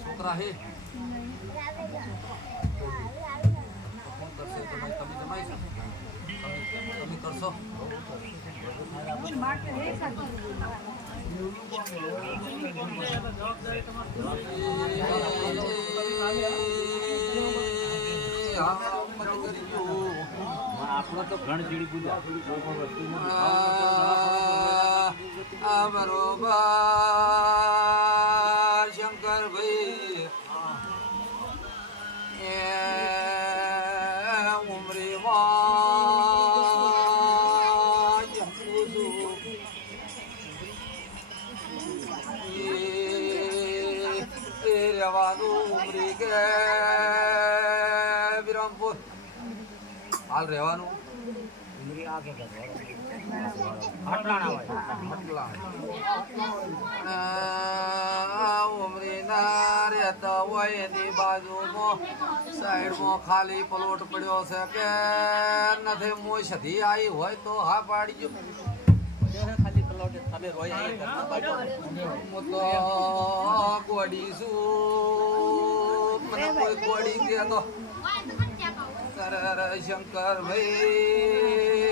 છોકરા હે તમે કરશો આપણો તો ઘણ ચીડી પૂજા બરોબર શંકરભાઈ ઉમરીમાં રહેવાનું ઉમરી કે વિરમપુર હાલ રહેવાનું ઉમરીના રહેતા હોય એની બાજુમાં સાઈડમાં ખાલી પ્લોટ પડ્યો છે કે નથી મોય સધી આવી હોય તો હા પાડજો ખાલી પ્લોટ તમે રોય હું તો ગોડી છું મને કોઈ ગોડી કે તો શંકર ભાઈ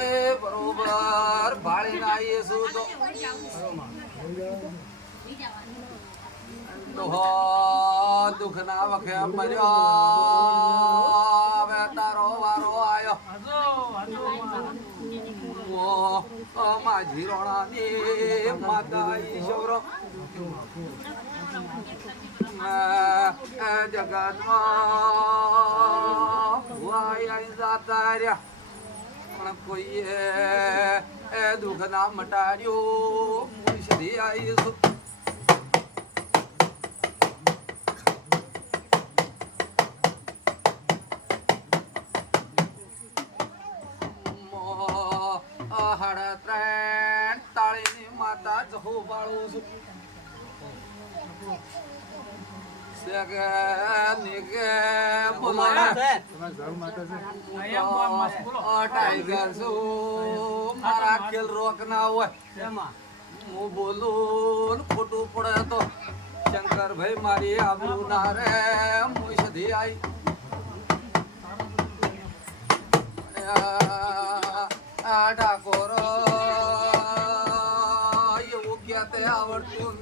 એ બરોબર ભાળી ના આવીએ છું તો દુઃખ ના વખે મર્યો હવે તારો વારો આવ્યો માજી રોણાની માતા ઈશ્વરો જગતમાં ભુવાઈ જાતા રહ્યા પણ કોઈએ દુઃખ ના મટાડ્યું સુધી આવીશું સાડા 3 તાળીની માતા જહુ બાળું છું ટાઈગર છું મારા ખેલ રોક ના હોય હું બોલું ખોટું પડે તો શંકરભાઈ મારી આબરૂ ના રે હું સધી આવી ઠાકોર એવું ક્યાં આવડતું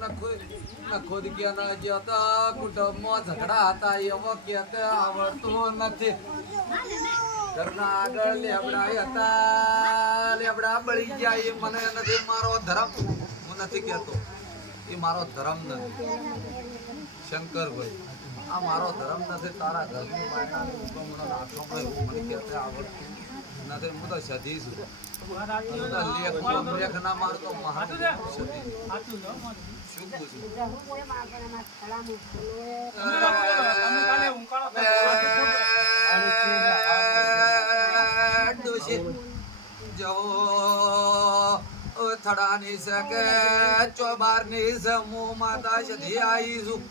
ખુદ ક્યાં જતા કુટુંબમાં ઝઘડા હતા એવો ક્યાં આવડતું નથી ઘરના આગળ લેબડા હતા લેબડા બળી ગયા એ મને નથી મારો ધર્મ હું નથી કહેતો એ મારો ધર્મ નથી શંકરભાઈ આ મારો ધર્મ નથી તારા ઘરની બાયણાની હુકમનો નાખવાનો એવું મને કહેતા આવડતું નથી હું તો સધી છું લેખ ના મારતો મહાન સધી શું પૂછ્યું જો થડાની છે કે ચોબારની છે હું માતા સધી આવી છું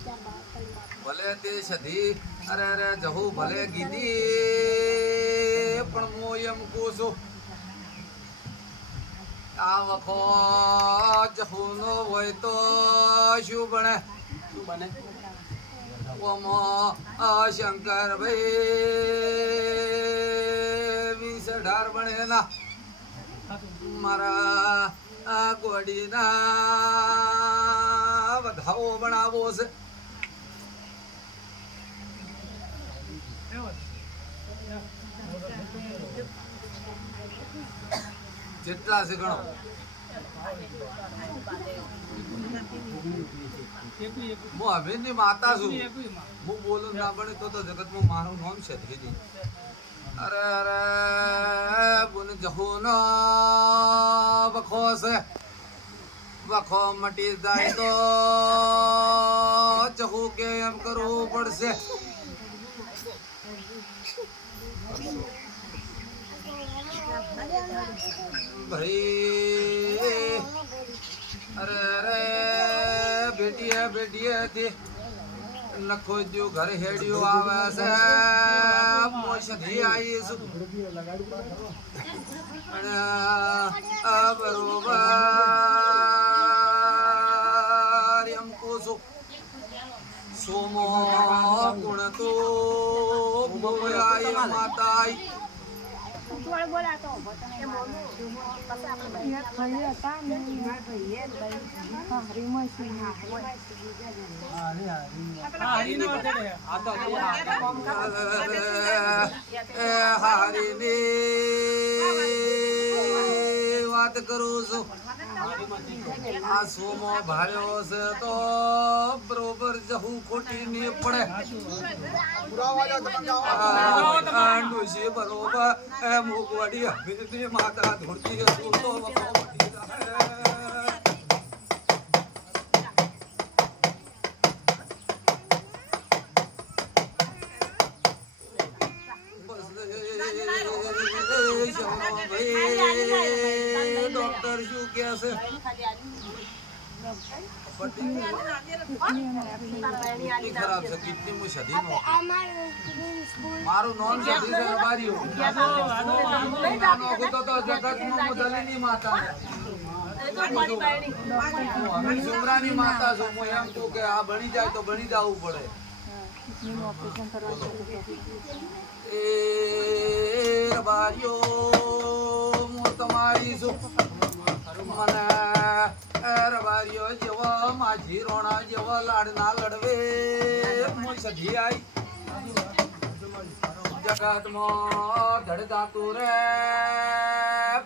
ભલે તે સધી અરે અરે જહુ ભલે ગીધી પણ હું એમ કહું છું આ વખો જહુ નો હોય તો શું બને શંકર ભાઈ 20-18 બને ના મારા ગોડીના વધાવો બનાવો છે જેટલા છે ગણો હું અભિનની માતા છું હું બોલું ના પડે તો જગતમાં મારું નામ છે અરે અરે બુન જહુનો વખો છે વખો મટી જાય તો જહુ કે એમ કરવું પડશે ભાઈ અરે અરે બેટીએ બેટીએ હતી નખો દ્યો ઘર હેડ્યો આવે છે મોસધી આઈ છું અને આ બરોબર એમ કહું છું સોમો ગુણ તો મોયાય માતાઈ હારીની વાત કરું છું આ સોમો ભાળ્યો છે તો બરોબર જહું ખોટી ને પડે ડોશી બરોબર મુગવડી હમીરની માતા ધોળતી હતું તો ડોક્ટર શું કે છે ખરાબ છે કિડની માં સધી નો મારું નોન સધી છે રબારીઓ તો જગતમાં હું દલીની માતા અમે સુમરાની માતા છું હું એમ કહું કે આ ભણી જાય તો ભણી જવું પડે એ રબારીઓ હું તમારી છું મને રબારીઓ જેવો માજી રોણા જેવો લાડના લડવે મોય સધી આઈ જગતમાં ધડધાતું રે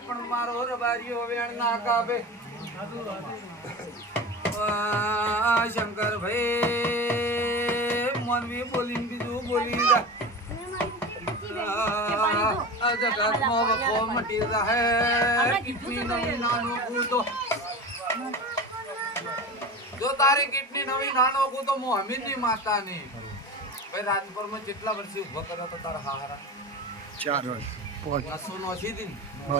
પણ મારો રબારીઓ વેણ ના કાપે શંકર ભાઈ મનવી બોલીને બીજું બોલી જગતમાં વખો મટી જાય કિડની નવી નાનો કૂતો જો તારી કિડની નવી નાનો કૂતો મો હમીરની માતા ની ભાઈ રાજપુર માં કેટલા વર્ષે ઉભો કર્યો તો તારા હારા 4 વર્ષ 900 નો સીધી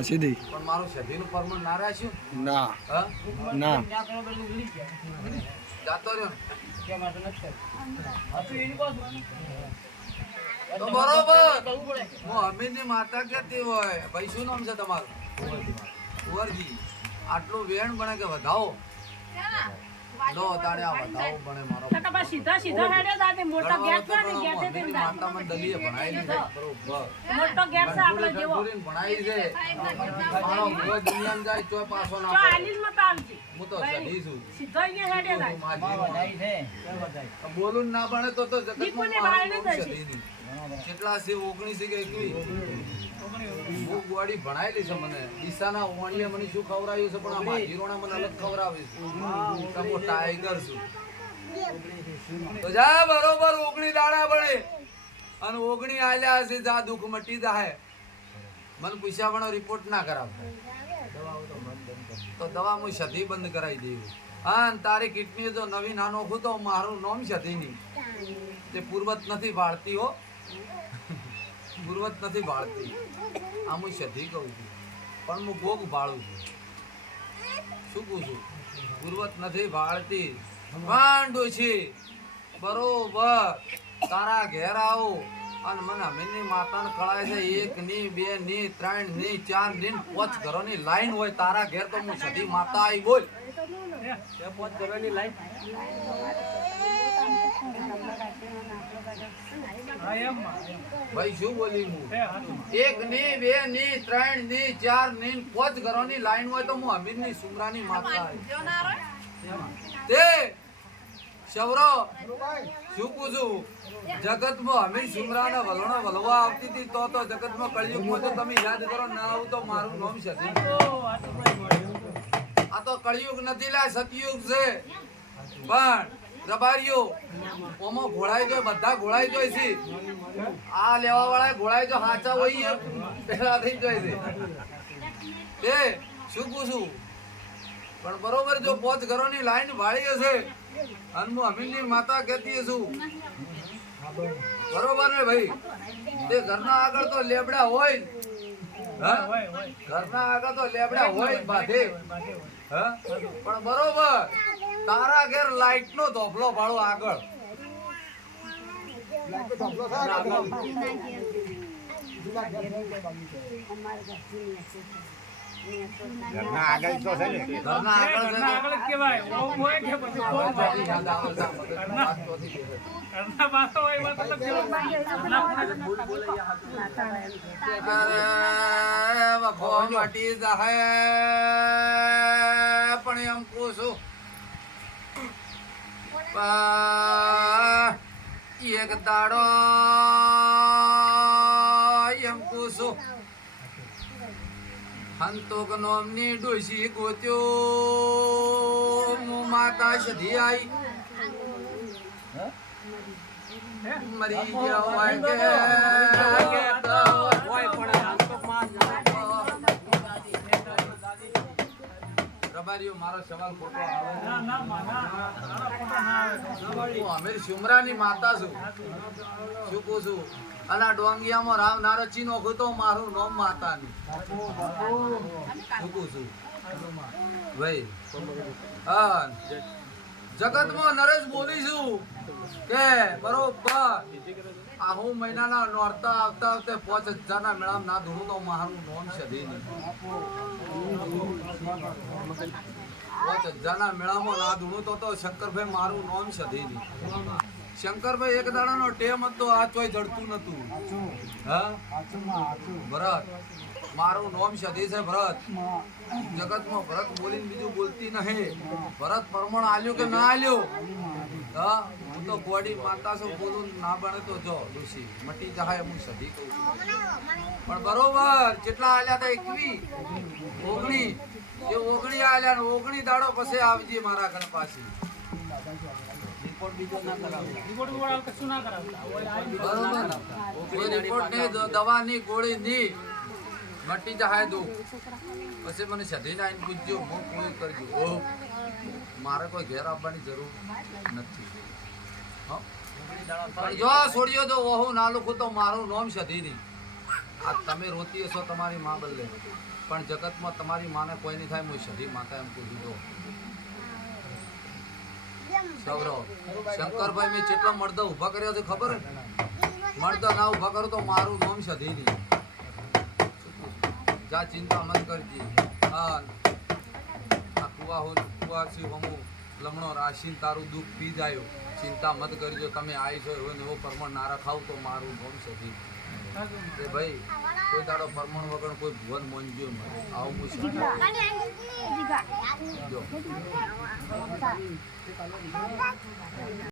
સીધી પણ મારું સધીનું પરમણ ના રાખ્યું ના હા ના જાતો રહ્યો તો બરોબર હું હમીરની માતા કેતી હોય ભાઈ શું નામ છે તમારું કુંવરજી આટલું વેણ બને કે વધાવો લો તારે આ વધાવો બને મારો સીધા સીધા હેડે દાદે મોટો ગેસ છે ને ગેસે તે માતા મને દલીએ ભણાયેલી છે બરોબર મોટો ગેસ છે આપણો જેવો ભણાઈ છે મારો ભૂવો દુનિયામાં જાય તોય પાછો ના તો પડે આલીલ મત આવજી હું તો સધી છું સીધો અહીંયા હેડે દાદે બોલું ના ભણે તો દીપુને જગતમાં બાળને મારું થશે. સધી કેટલા છે 19 કે 21 હું ગોળી ભણાયેલી છે મને ઈશાના ઓણીએ મને શું ખવરાયું છે પણ આ માજીરોણા મને અલગ ખવરાવે છે હું ટાઈગર છું તો જા બરોબર 19 દાડા ભણે અને 19 આલ્યા હશે જા દુઃખ મટી જાય મને પૂછ્યા પણ રિપોર્ટ ના કરાવતા તો દવા હું સધી બંધ કરાવી દેવી હા અને તારી કિડની જો નવી નાનો ખું તો મારું નામ સધી નહીં તે પૂર્વત નથી વાળતી હો પૂર્વત નથી વાળતી આ હું સધી કહું છું પણ હું ગોગ ભાળું છું શું કહું છું પૂર્વત નથી વાળતી વાંડો છે બરોબર તારા ઘેર આવો અને મને અમીનની માતાને કળાય છે 1 ની 2 ની 3 ની 4 ની 5 ઘરોની લાઈન હોય તારા ઘેર તો હું સધી માતા આવી બોલ 5 ઘરોની લાઈન ભાઈ શું બોલી હું 1 ની 2 ની 3 ની 4 ની 5 ઘરોની લાઈન હોય તો હું અમીરની સુમરાની માતા આવી તે શવરો શું પૂછું જગતમાં અમીર સુમરાના વલણો વલવા આવતી હતી તો જગતમાં કળિયુગમાં તો તમે યાદ કરો ના આવું તો મારું નામ છે આ તો કળિયુગ નથી લા સતયુગ છે પણ રબારીઓ ઓમાં ઘોળાઈ જોય બધા ઘોળાઈ જોય છે આ લેવા વાળા ઘોળાઈ જો હાચા હોય પેલા થઈ જોય છે એ શું પૂછું પણ બરોબર જો 5 ઘરોની લાઈન વાળી હશે અને હું અમીનની માતા કહેતી છું બરોબર ને ભાઈ તે ઘરના આગળ તો લેબડા હોય હા ઘરના આગળ તો લેબડા હોય બાધે હા પણ બરોબર તારા ઘેર લાઈટ નો ધોપલો ભાળો આગળ ઘરના આગળ તો છે ને ઘરના આગળ છે ને? આગળ કેવાય ઓમ હોય કે પછી કોણ બાકી યાદ આવે છે. વાત તો નથી કહેતો. ઘરના પાછો હોય એવા તો કેવાય અરે વખો મટી જાહે પણ એમ પૂછું એક દાડો એમ પૂછું હંતોક નોમની ડોશી ગોત્યો હું માતા સધી આઈ મરી ગયા હોય કે રબારીઓ મારો સવાલ ખોટો આવે ના ના માના હું અમીર શુમરાની માતા છું શું કહું છું અને આ ડોંગિયામાં રામ નારો ચીનો ખોતો મારું નામ માતાની શું કહું છું ભાઈ હા જગતમાં નરેશ બોલીશું કે બરોબર આહુ મહિનાના નોરતા આવતા આવતે 5000 ના મેળામાં ના ધૂણું તો મારું નામ સધી નહીં 5000 ના મેળામાં ના ધૂણું તો શંકરભાઈ મારું નામ સધી નહીં શંકરભાઈ એક દાડાનો ટેમ હતો આ ચોય જડતું નતું હા ભરત મારું નામ સધી છે ભરત જગતમાં ભરત બોલીને બીજું બોલતી નહીં ભરત પરમણ આલ્યું કે ના આલ્યું હા હું તો ગોડી માતા છું બોલું ના બને તો જો ઋષિ મટી જાય હું સધી કહું છું પણ બરોબર જેટલા આલ્યા હતા 21 19 એ 19 આલ્યા ને 19 દાડો પછી આવજે મારા ઘર પાસે રિપોર્ટ બીજો ના કરાવતા રિપોર્ટ વાળા કશું ના કરાવતા બરોબર કોઈ રિપોર્ટ નહીં દવા નહીં ગોળી નહીં મટી જાય દો પછી મને સધી આવીને પૂછજો હું કોઈ કરજો ઓહ મારે કોઈ ઘેર આવવાની જરૂર નથી હો પણ જો છોડ્યો તો ઓહુ ના લખું તો મારું નામ સધી નહીં આ તમે રોતી હશો તમારી માં બદલે પણ જગતમાં તમારી માને કોઈ નહીં થાય હું સધી માતા એમ પૂછી દો સૌરવ શંકરભાઈ મેં જેટલો મળદો ઊભા કર્યો છે ખબર મળદો ના ઊભા કરો તો મારું નામ સધી નહીં જા ચિંતા મત કરજી હા આ કુવા હું કુવા છું હમું લમણો રાશિન તારું દુઃખ પી જાય ચિંતા મત કરજો તમે આવી છો એવો એવો પરમણ ના રખાવ તો મારું નામ સધી એ ભાઈ કોઈ દાડો પરમણ વગર કોઈ ભુવન મોંજ્યો ન આવું હું જો